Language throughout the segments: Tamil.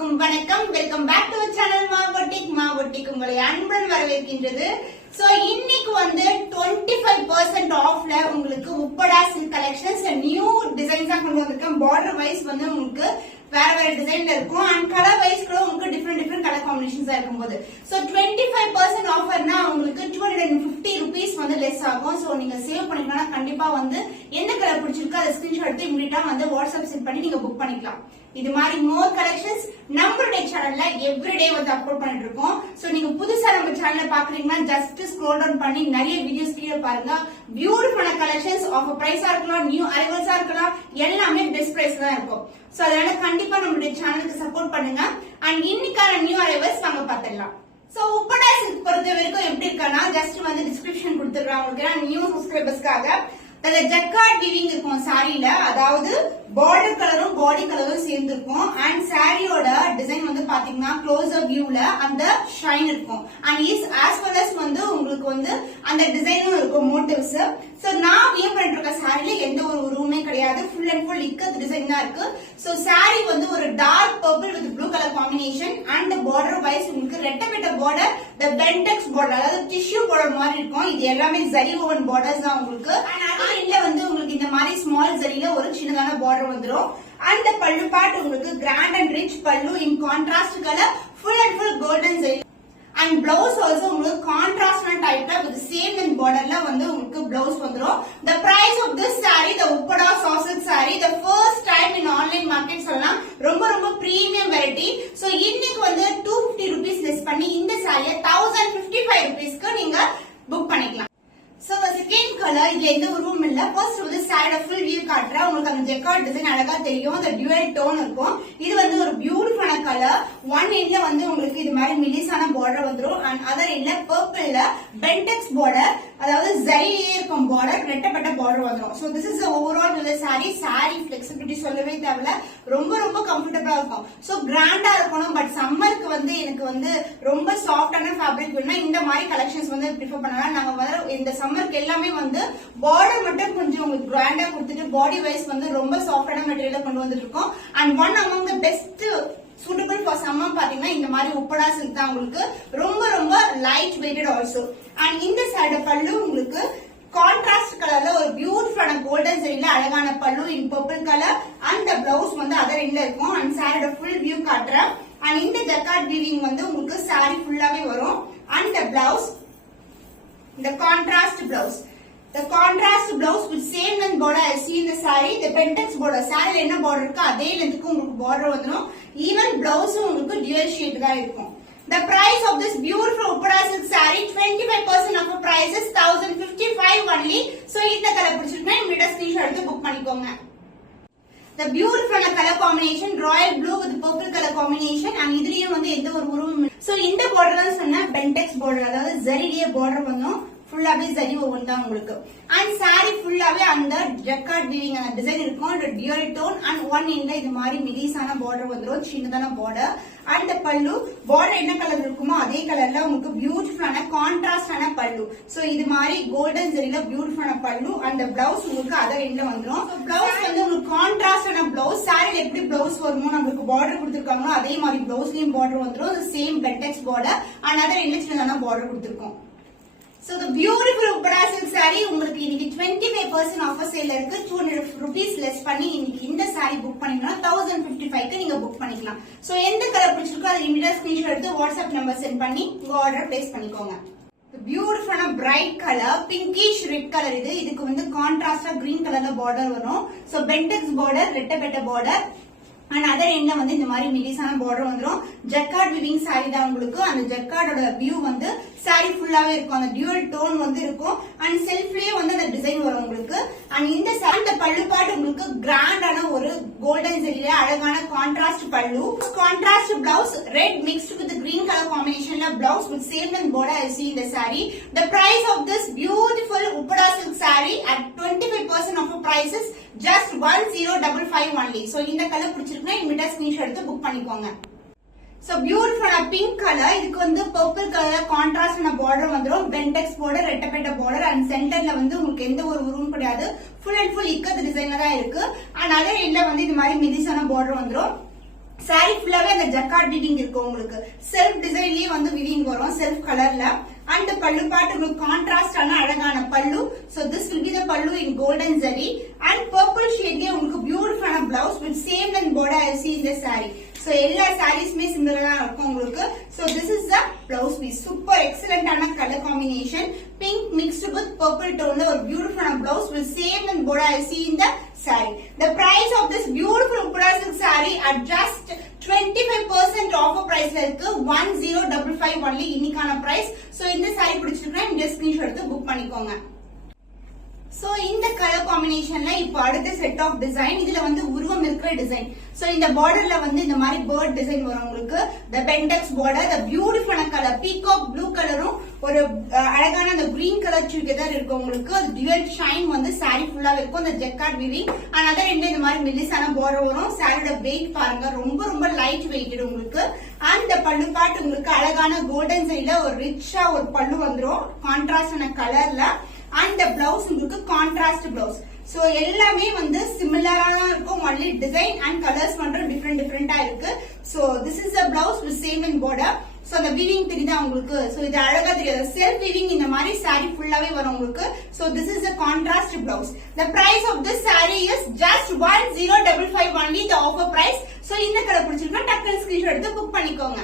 அனைவருக்கும் வணக்கம். வெல்கம் பேக் டு சேனல் மாவட்டிக் உங்களை அன்புடன் வரவேற்கின்றது. சோ இன்னைக்கு வந்து 25% ஆஃப்ல உங்களுக்கு உப்படா சில்க் கலெக்ஷன்ஸ் நியூ டிசைன்ஸா கொண்டு வந்திருக்கேன். பார்டர் வைஸ் வந்து உங்களுக்கு வேற டிசைன்ல இருக்கும் அண்ட் கலர் வைஸ் கூட உங்களுக்கு டிஃபரெண்ட் கலர் காம்பினேஷன்ஸா இருக்கும்போது சோ 25% ஆஃபர்னா உங்களுக்கு 250 rupees வந்து லெஸ் ஆகும். சோ நீங்க சேவ் பண்ணிக்கணும். கண்டிப்பா வந்து எந்த கலர் பிடிச்சிருக்கோ அதை ஸ்கிரீன்ஷாட் எடுத்து இமிடியேட்டா வந்து வாட்ஸ்அப் சென்ட் பண்ணி நீங்க புக் பண்ணிக்கலாம். இது மாதிரி மோர் கலெக்ஷன்ஸ் நம்மளுடைய சேனல்ல எவ்ரிடே வந்து அப்லோட் பண்ணிட்டு இருக்கோம். சோ நீங்க புதுசா நம்ம சேனல்ல பாக்குறீங்கன்னா ஜஸ்ட் ஸ்க்ரோல் டவுன் பண்ணி நிறைய வீடியோஸ் கீழே பாருங்க. பியூட்டிஃபுல்லான கலெக்ஷன்ஸ் ஆஃபர் பிரைஸா இருக்கலாம், நியூ அரைவல்ஸா இருக்கலாம், எல்லாமே பெஸ்ட் பிரைஸ் தான் இருக்கும். சோ அதனால கண்டிப்பா நம்மளுடைய சேனலுக்கு சப்போர்ட் பண்ணுங்க. அண்ட் இன்னைக்கான நியூ அரைவல்ஸ் நாங்க பாத்துடலாம். சோ உப்படா சில்க் பொறுத்த வரைக்கும் எப்படி இருக்கானா ஜஸ்ட் வந்து டிஸ்கிரிப்ஷன் கொடுத்துடுறேன் உங்களுக்கு நியூ சப்ஸ்கிரைபர்ஸ்க்காக. ஜக்கார்ட் வீவிங் இருக்கும் சாரியில, அதாவது பார்டர் கலரும் பாடி கலரும் சேர்ந்து இருக்கும். அண்ட் சாரியோட டிசைன் வந்து பாத்தீங்கன்னா க்ளோசர் வியூல அந்த ஷைன் இருக்கும். And is as well as வந்து உங்களுக்கு வந்து அந்த டிசைனும் இருக்கும் மோட்டிவ்ஸ். சோ நான் வியர் பண்ணிட்டு இருக்க சாரியில எந்த ஒரு உருவமே கிடையாது. Full and full ikat design தான் இருக்கு. சோ சாரி வந்து ஒரு dark purple with blue colour combination and border wise உங்களுக்கு ரெட்டப்பட்ட பார்டர் த பென்டெக்ஸ் பார்டர், அதாவது டிஷ்யூ பார்டர் மாதிரி இருக்கும். இது எல்லாமே ஜரி ஓவன் பார்டர்ஸ் தான் உங்களுக்கு. இல்ல வந்து உங்களுக்கு இந்த மாதிரி ஸ்மால் ஜரியில ஒரு சின்னதான பார்டர் வந்துரும். அந்த பல்லு பார்ட் உங்களுக்கு கிராண்ட் அண்ட் ரிச் பல்லு இன் contrast colour full and full golden zari. And blouse also உங்களுக்கு கான்ட்ராஸ்ட் டைப்ல வித் சேம் இன் பார்டர்ல வந்து உங்களுக்கு பிளவுஸ் வந்துரும். The price of this saree, the Uppada soft saree, the first time in online market சொல்லலாம். ரொம்ப பிரீமியம் வெரைட்டி. சோ இன்னைக்கு வந்து 250 rupees லெஸ் பண்ணி இந்த சாரியை 1055 rupeesக்கு நீங்க புக் பண்ணிக்கலாம். சோ செகண்ட் கலர் இதுல எந்த உருவமும் இல்ல. ஃபர்ஸ்ட் வந்து சாரியோட ஃபுல் வியூ காட்டுறேன். உங்களுக்கு அந்த ஜெக்கார்ட் டிசைன் அழகா தெரியும். அந்த டியூவல் டோன் இருக்கும். இது வந்து ஒரு பியூட்டிஃபுல்லான கலர். ஒன் எண்ட்ல வந்து உங்களுக்கு இது மாதிரி மிலிசான பார்டர் வந்துரும். அண்ட் அதர் எண்ட்ல பர்பிள்ல பென்டெக்ஸ் பார்டர், அதாவது ஜரியிலே இருக்கும் பார்டர், ரெட்டப்பட்ட பார்டர் வந்துரும். So this is overall with sorry. Sorry flexibility சொல்லவே தேவையில்ல, ரொம்ப கம்ஃபர்டபுளா இருக்கும். சோ கிராண்டா இருக்கணும். பட் சம்மருக்கு வந்து எனக்கு வந்து ரொம்ப சாஃப்டான ஃபேப்ரிக் வேணும்னா இந்த மாதிரி கலெக்ஷன்ஸ் வந்து ப்ரிஃபர் பண்ணலாம். நாங்க வந்து இந்த சம்மருக்கு எல்லாமே வந்து பார்டர் மட்டும் கொஞ்சம் உங்களுக்கு கிராண்டா கொடுத்துட்டு பாடி வைஸ் வந்து ரொம்ப சாஃப்டான மெட்டீரியல் கொண்டு வந்துட்டு இருக்கோம். And one among the best suitable for summer பாத்தீங்கன்னா இந்த மாதிரி உப்படா சில்க் தான் உங்களுக்கு. ரொம்ப லைட் வெயிட்டட் ஆல்சோ. அண்ட் இந்த சைடு பல்லு உங்களுக்கு கான்ட்ராஸ்ட் கலர்ல ஒரு பியூட்டிஃபுல்லான கோல்டன் ஜரியில அழகான பல்லு இன் பர்பிள் கலர். அந்த பிளவுஸ் வந்து அதர் எண்ட்ல இருக்கும். அண்ட் சாரியோட ஃபுல் வியூ காட்டுறேன். அண்ட் இந்த ஜக்கார்ட் வீவிங் வந்து உங்களுக்கு சாரி ஃபுல்லாவே வரும். And the blouse, the contrast blouse. The contrast blouse with same length border I see in the saree. The pentex border, saree என்ன border இருக்கோ அதே லென்த்க்கு உங்களுக்கு border வந்துரும். ஈவன் பிளவுஸ் உங்களுக்கு dual shade தான் இருக்கும். The price of this beautiful Uppada silk saree 25% of the price is 1055 only. So இந்த கலர் பிடிச்சிருந்தா இமிடியேட்டா ஸ்கிரீன்ஷாட் எடுத்து புக் பண்ணிக்கோங்க. The beautiful color combination, royal blue with purple color combination. And இதுலயும் வந்து எந்த ஒரு உருவமும் இல்லை. சோ இந்த border தான் சொன்ன பென்டெக்ஸ் border, அதாவது ஜரியிலே border வந்தும் ஃபுல்லாவே ஜரி ஓவன் தான் உங்களுக்கு. அண்ட் சாரி ஃபுல்லாவே அந்த ஜக்கார்ட் வீவிங் அந்த டிசைன் இருக்கும். டியூல் டோன் அண்ட் ஒன் எண்ட்ல இது மாதிரி மிலிசான பார்டர் வந்துரும், சின்னதான பார்டர். அண்ட் பல்லு பார்டர் என்ன கலர் இருக்குமோ அதே கலர்ல உங்களுக்கு பியூட்டிஃபுல்லான கான்ட்ராஸ்டான பல்லு. சோ இது மாதிரி கோல்டன் ஜரியில பியூட்டிஃபுல்லான பல்லு. அந்த பிளவுஸ் உங்களுக்கு அதர் எண்ட்ல வந்துரும். பிளவுஸ் வந்து உங்களுக்கு கான்ட்ராஸ்டான பிளவுஸ். சாரில எப்படி பிளவுஸ் வருமோ நம்மளுக்கு பார்டர் கொடுத்திருக்காங்களோ அதே மாதிரி பிளவுஸ்லயும் பார்டர் வந்துரும். Same pentex border and other எண்ட்ல சின்னதான பார்டர் கொடுத்திருக்கோம். So the beautiful Uppada silk saree உங்களுக்கு இன்னைக்கு 25% ஆஃபர் சேல்ல இருக்கு. 200 rupees லெஸ் பண்ணி இன்னைக்கு இந்த saree புக் பண்ணீங்கன்னா 1055க்கு நீங்க புக் பண்ணிக்கலாம். சோ எந்த கலர் பிடிச்சிருக்கோ அதை இமிடியேட்டா ஸ்கிரீன்ஷாட் எடுத்து வாட்ஸ்அப் நம்பர் சென்ட் பண்ணி உங்க ஆர்டர் பிளேஸ் பண்ணிக்கோங்க. பியூட்டிஃபுல்லான bright colour pinkish red colour. இதுக்கு வந்து கான்ட்ராஸ்டா கிரீன் கலர்ல பார்டர் வரும். சோ பென்டெக்ஸ் பார்டர், ரெட்டப்பட்ட பார்டர் அண்ட் அதர் எண்ட்ல வந்து இந்த மாதிரி மிலிசான பார்டர் வந்துரும். ஜக்கார்ட் வீவிங் சாரி தான் உங்களுக்கு. அந்த ஜக்கார்டோட வியூ வந்து சாரி ஃபுல்லாவே இருக்கும். அந்த டியூல் டோன் வந்து இருக்கும். அண்ட் செல்ஃப்லயே வந்து அந்த டிசைன் வரும் உங்களுக்கு. அண்ட் இந்த சாரி பல்லு பாட்டு உங்களுக்கு கிராண்டான ஒரு கோல்டன் ஜரியில அழகான கான்ட்ராஸ்ட் பல்லு. Contrast blouse red mixed with green colour காம்பினேஷன்ல blouse with same length border I see in the saree. The price of this beautiful Uppada silk saree at 25% of the price is just 1055 only. So இந்த கலர் பிடிச்சிருக்குன்னா இமிடியேட்டா ஸ்கிரீன்ஷாட் எடுத்து புக் பண்ணிக்கோங்க. So beautiful pink color. இதுக்கு வந்து purple color contrast ஆன border வந்துரும். பென்டெக்ஸ் border, ரெட்டப்பட்ட border and centerல வந்து உங்களுக்கு எந்த ஒரு உருவம் கிடையாது. full and full இக்கத் டிசைன்ல தான் இருக்கு. and அதே எண்ட்ல வந்து இது மாதிரி மிதிசான border வந்துரும். சாரி ஃபுல்லாவே அந்த ஜக்கார்ட் வீவிங் இருக்கும் உங்களுக்கு. செல்ஃப் டிசைன்லயே வந்து வீவிங் வரும் செல்ஃப் கலர்ல. அண்ட் பல்லு பாட்டு உங்களுக்கு கான்ட்ராஸ்டான அழகான பல்லு. So this will be the pallu in golden zari. And purple ஷேட்லயே உங்களுக்கு பியூட்டிஃபுல்லான blouse with same and border I see in the saree. So எல்லா சாரீஸ்மே சிமிலரா இருக்கும் உங்களுக்கு. So this is the blouse piece. Super எக்ஸலண்டான colour combination. Pink mixed with purple டோன்ல ஒரு பியூட்டிஃபுல்லான blouse with same and border I see in the saree. The price of this beautiful Uppada silk saree at just 25% offer price la irukku 1055 only இன்னிக்கான price. So இந்த saree பிடிச்சிருக்கா இந்த ஸ்கிரீன்ஷாட் எடுத்து புக் பண்ணிக்கோங்க. சோ இந்த கலர் காம்பினேஷன்ல இப்போ அடுத்த செட் ஆஃப் டிசைன். இதுல வந்து உருவம் இருக்கிற டிசைன். சோ இந்த பார்டர்ல வந்து இந்த மாதிரி பேர்ட் டிசைன் வரும் உங்களுக்கு. the bentex border, the beautiful colour peacock blue கலரும் ஒரு அழகான அந்த கிரீன் கலர் டுகெதர் இருக்கும் உங்களுக்கு. அது dual shine வந்து saree ஃபுல்லா இருக்கும். அந்த jacquard weaving and other end இந்த மாதிரி மெல்லிசான border வரும். சாரியோட வெயிட் பாருங்க ரொம்ப ரொம்ப லைட் வெயிட்டட் உங்களுக்கு. அந்த பல்லு பாட்டு உங்களுக்கு அழகான கோல்டன் சைடுல ஒரு ரிச்சா ஒரு பல்லு வந்துரும் கான்ட்ராஸ்டான கலர்ல. அண்ட் பிளவுஸ் உங்களுக்கு கான்ட்ராஸ்ட் பிளவுஸ். சோ எல்லாமே வந்து சிமிலரா தான் இருக்கும். ஒன்லி டிசைன் அண்ட் கலர்ஸ் மட்டும் டிஃபரெண்டா இருக்கு. So this is a blouse with same and border. So அந்த வீவிங் தெரியுதா உங்களுக்கு. சோ இது அழகா தெரியாது. செல்ஃப் வீவிங் இந்த மாதிரி saree ஃபுல்லாவே வரும் உங்களுக்கு. So this is a contrast blouse. The price of this saree is just 1055 only the offer price. So இந்த கலர் பிடிச்சிருந்தா டக்குனு ஸ்கிரீன்ஷாட் எடுத்து புக் பண்ணிக்கோங்க.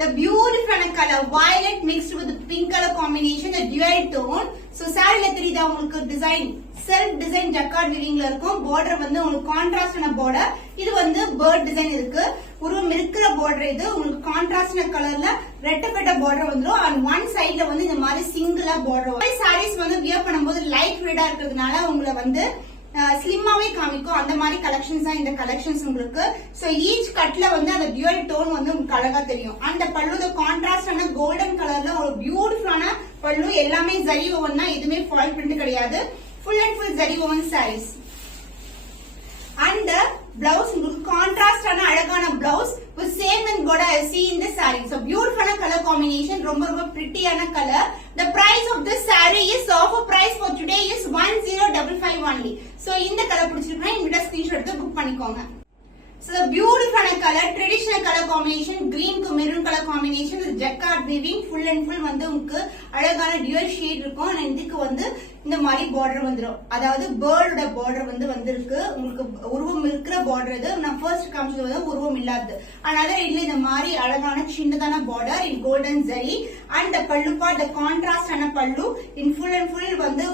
The beautiful color violet mixed with the pink color combination, the dual tone. So saree la theriyudha ungalku design self design jacquard weaving la irukum. Border vandu ungalku contrast ana border. Idu vandu bird design irukku. Uruvam irukra border idu ungalku contrast na color la rettapetta border vandrum. And one side la vandu indha mari single border. Sarees vandu wear பண்ணும்போது light weight ஆ இருக்கிறதுனால உங்களை வந்து ஸ்லிம்மாவே காமிக்கும். அந்த மாதிரி கலெக்ஷன்ஸ் தான் இந்த கலெக்ஷன்ஸ் உங்களுக்கு. சோ ஈச் கட்ல வந்து அந்த டியூவல் டோன் வந்து உங்களுக்கு அழகா தெரியும். அந்த பல்லு கான்ட்ராஸ்டான கோல்டன் கலர்ல ஒரு பியூட்டிஃபுல்லான பல்லு. எல்லாமே ஜரி ஓவன் தான், எதுவுமே ஃபால் பிரிண்ட் கிடையாது. Full and full zari woven sarees. And blouse உங்களுக்கு கான்ட்ராஸ்டான அழகான blouse with same and border I see in the saree. So beautiful color combination, ரொம்ப ரொம்ப prettyயான color. The price of this saree is offer price for today is 1055 only. So இந்த கலர் பிடிச்சிருக்கா இந்த ஸ்கிரீன்ஷாட் எடுத்து புக் பண்ணிக்கோங்க. So the beautiful color, traditional color combination, green to maroon color combination with jacquard weaving, full and full வந்து உங்களுக்கு அழகான dual shade இருக்கும். and இதுக்கு வந்து இந்த மாதிரி border வந்துரும். அதாவது bird border வந்திருக்கு. உங்களுக்கு உருவம் இருக்கிற border இது. நான் first காமிச்சது வந்து உருவம் இல்லாதது. another இதுல இந்த மாதிரி அழகான சின்னதான border in golden zari and the pallu part the contrast ஆன பல்லு in full and full வந்து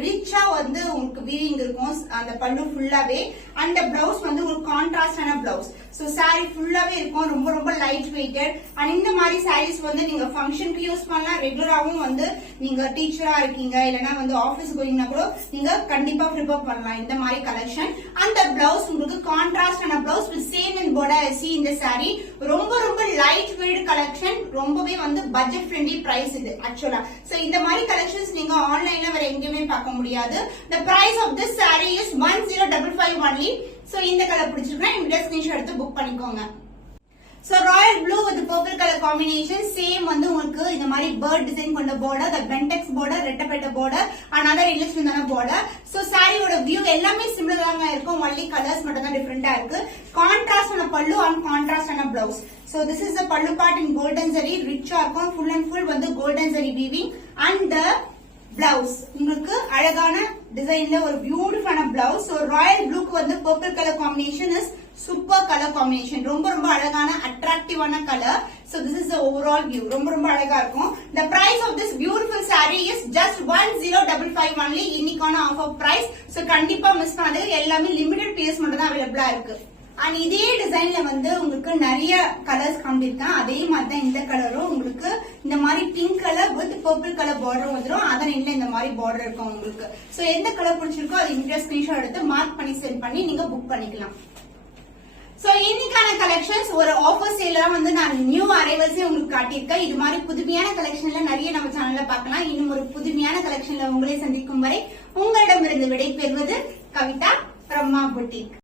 ரிச்சா வந்து உங்களுக்கு வீவிங் இருக்கும் அந்த பல்லு ஃபுல்லாவே. அண்ட் பிளவுஸ் வந்து உங்களுக்கு கான்ட்ராஸ்டான பிளவுஸ். சோ சாரி ஃபுல்லாவே இருக்கும். ரொம்ப ரொம்ப லைட் வெயிட்டட். அண்ட் இந்த மாதிரி சாரீஸ் வந்து நீங்க ஃபங்க்ஷனுக்கு யூஸ் பண்ணலாம். ரெகுலராவும் வந்து நீங்க டீச்சரா இருக்கீங்க இல்லனா வந்து ஆபீஸ் போறீங்கன்னா கூட நீங்க கண்டிப்பா ப்ரிப்பேர் பண்ணலாம் இந்த மாதிரி கலெக்ஷன். அந்த பிளவுஸ் உங்களுக்கு கான்ட்ராஸ்டான blouse with same and border I see இந்த சாரி. ரொம்ப ரொம்ப லைட் வெயிட் கலெக்ஷன். ரொம்பவே வந்து பட்ஜெட் ஃப்ரெண்ட்லி பிரைஸ் இது ஆக்சுவலா. சோ இந்த மாதிரி கலெக்ஷன்ஸ் நீங்க ஆன்லைன்ல வேற எங்கேயுமே பார்க்க முடியாது. The price of this saree is 1055 only. So இந்த கலர் பிடிச்சிருக்கா இந்த ஸ்கிரீன்ஷாட் எடுத்து புக் பண்ணிக்கோங்க. So royal blue with purple color combination, same வந்து உங்களுக்கு இந்த மாதிரி bird design கொண்ட border, the bentex border, ரெட்டப்பட்ட border, another illustrated border. So saree ஓட view எல்லாமே similar ஆ இருக்கும். only colors மட்டும் தான் டிஃபரெண்டா இருக்கு. contrast ஆன பல்லு and contrast ஆன blouse. So this is the pallu part in golden zari, rich ஆ இருக்கும். full and full வந்து golden zari weaving and the blouse உங்களுக்கு அழகான டிசைன்ல ஒரு பியூட்டிஃபுல்லான பிளவுஸ். ஒரு ராயல் ப்ளூக்கு வந்து purple colour combination is super colour combination. ரொம்ப ரொம்ப அழகான அட்ராக்டிவான colour. So this is the overall view. ரொம்ப ரொம்ப அழகா இருக்கும். The price of this beautiful saree is just 1055 only. இன்னிக்கான ஆஃபர் பிரைஸ். சோ கண்டிப்பா மிஸ் பண்ணாதீங்க. எல்லாமே லிமிடெட் பீஸ் மட்டும் தான் அவைலபிளா இருக்கு. அண்ட் இதே டிசைன்ல வந்து உங்களுக்கு நிறைய கலர்ஸ் காமிச்சிருக்கேன். அதே மாதிரி தான் இந்த கலரும் உங்களுக்கு இந்த மாதிரி pink colour with purple colour border வந்துடும். அதன் எண்ணில் இந்த மாதிரி பார்டர் இருக்கும் உங்களுக்கு. சோ எந்த கலர் பிடிச்சிருக்கோ அது இந்தியா ஸ்கிரீன்ஷாட் எடுத்து மார்க் பண்ணி சென்ட் பண்ணி நீங்க புக் பண்ணிக்கலாம். சோ இன்னைக்கான கலெக்ஷன்ஸ் ஒரு ஆஃபர் சேல வந்து நான் நியூ அரைவல்ஸே உங்களுக்கு காட்டியிருக்கேன். இது மாதிரி புதுமையான கலெக்ஷன்ல நிறைய நம்ம சேனல்ல பார்க்கலாம். இன்னும் ஒரு புதுமையான கலெக்ஷன்ல உங்களை சந்திக்கும் வரை உங்களிடமிருந்து விடை பெறுவது கவிதா from Ma Boutique.